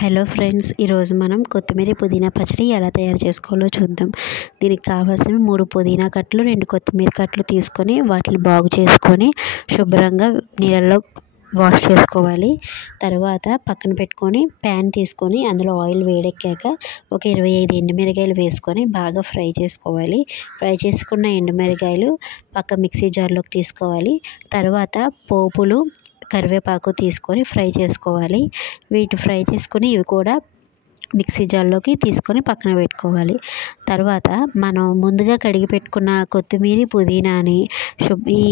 Hello friends, ఈరోజు మనం కొత్తిమీర పుదీనా పచ్చడి ఎలా తయారు చేసుకోవాలో చూద్దాం. దీనికి కావాల్సినవి 3 పుదీనా కట్టలు, 2 కొత్తిమీర కట్టలు తీసుకొని వాటిని బాగు చేసుకొని శుభ్రంగా నీళ్ళల్లో వాష్ చేసుకోవాలి. తర్వాత పక్కన పెట్టుకొని ప్యాన్ తీసుకొని అందులో ఆయిల్ వేడెక్కాక ఒక 25 ఎండుమిరగాయలు వేసుకొని బాగా ఫ్రై చేసుకోవాలి. ఫ్రై చేసుకున్న ఎండుమిరగాయలు పక్క మిక్సీ జార్లోకి తీసుకోవాలి. తర్వాత పోపులు, కరివేపాకు తీసుకొని ఫ్రై చేసుకోవాలి. ఫ్రై చేసుకొని ఇవి కూడా మిక్సీ జార్లోకి తీసుకొని పక్కన పెట్టుకోవాలి. తర్వాత మనం ముందుగా కడిగి పెట్టుకున్న కొత్తిమీర, పుదీనాని ఈ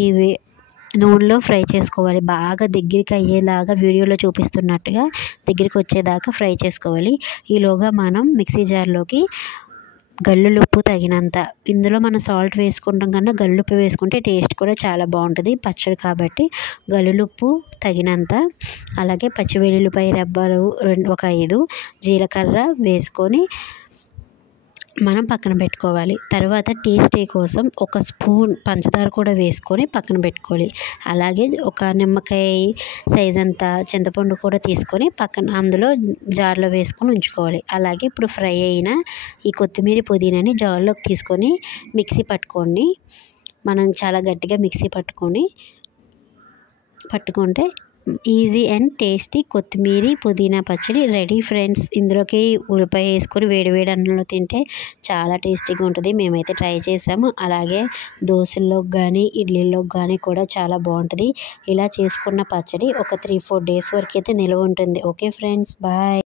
నూనెలో ఫ్రై చేసుకోవాలి. బాగా దగ్గరికి అయ్యేలాగా వీడియోలో చూపిస్తున్నట్టుగా దగ్గరికి వచ్చేదాకా ఫ్రై చేసుకోవాలి. ఈలోగా మనం మిక్సీ జార్లోకి గల్లులుప్పు తగినంత, ఇందులో మనం సాల్ట్ వేసుకుంటాం కన్నా గల్లుప్పు వేసుకుంటే టేస్ట్ కూడా చాలా బాగుంటుంది పచ్చడి కాబట్టి గల్లులుప్పు తగినంత, అలాగే పచ్చి వెల్లుల్లిపాయ రెబ్బలు ఒక 5, జీలకర్ర వేసుకొని మనం పక్కన పెట్టుకోవాలి. తర్వాత టేస్టీ కోసం ఒక స్పూన్ పంచదార కూడా వేసుకొని పక్కన పెట్టుకోవాలి. అలాగే ఒక నిమ్మకాయ సైజ్ అంత చింతపండు కూడా తీసుకొని పక్కన అందులో జార్లో వేసుకొని ఉంచుకోవాలి. అలాగే ఇప్పుడు ఫ్రై అయిన ఈ కొత్తిమీర, పుదీనాని జార్లోకి తీసుకొని మిక్సీ పట్టుకోండి. మనం చాలా గట్టిగా మిక్సీ పట్టుకుంటే ఈజీ అండ్ టేస్టీ కొత్తిమీర పుదీనా పచ్చడి రెడీ ఫ్రెండ్స్. ఇందులోకి ఉల్లిపాయ వేసుకొని వేడి అన్నంలో తింటే చాలా టేస్టీగా ఉంటుంది. మేమైతే ట్రై చేసాము. అలాగే దోశల్లోకి కానీ ఇడ్లీలోకి కానీ కూడా చాలా బాగుంటుంది. ఇలా చేసుకున్న పచ్చడి ఒక 3-4 డేస్ వరకు అయితే నిల్వ ఉంటుంది. Okay friends, bye.